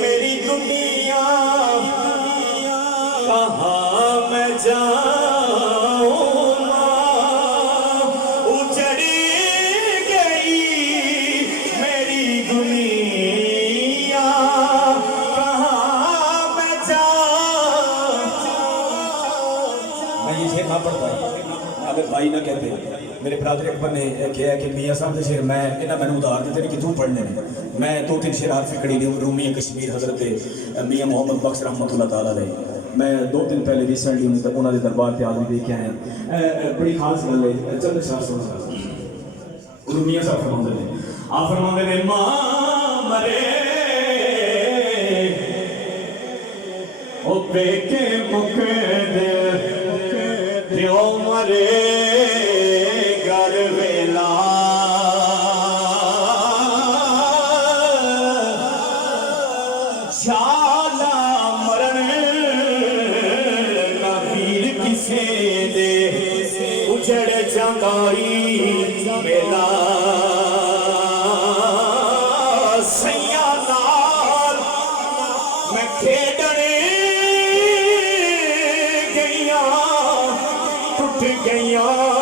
میری دنیا کہاں میں جاؤں اجڑ گئی میری دنیا کہاں میں جاؤں میں یہ شعر نہ پڑھ پائی اگر بھائی نہ کہتے میرے برادر اکبر نے کہا کہ میاں صاحب کے شعر میں انہاں میں نے ادھار دیتے نہیں کہ تو پڑھنے میں میں دو تین شعر عارفی کڑی دی رومی کشمیر حضرت میاں محمد بخش رحمۃ اللہ تعالیٰ علیہ میں 2 دن پہلے ریسنٹلی انہوں نے دربار پہ حاضری دے کے آئے ہیں بڑی خاص گل ہے چند شعر سنا میاں صاحب فرماندے نے آپ فرماندے نے ماں مرے او بیٹے مکے دیو مرے گر ویلا شالا مرن نہ ویر کسے دے اجڑ جاندائی میلا سیاں نال میں کھیڈنے گئیاں ٹوٹ گئیاں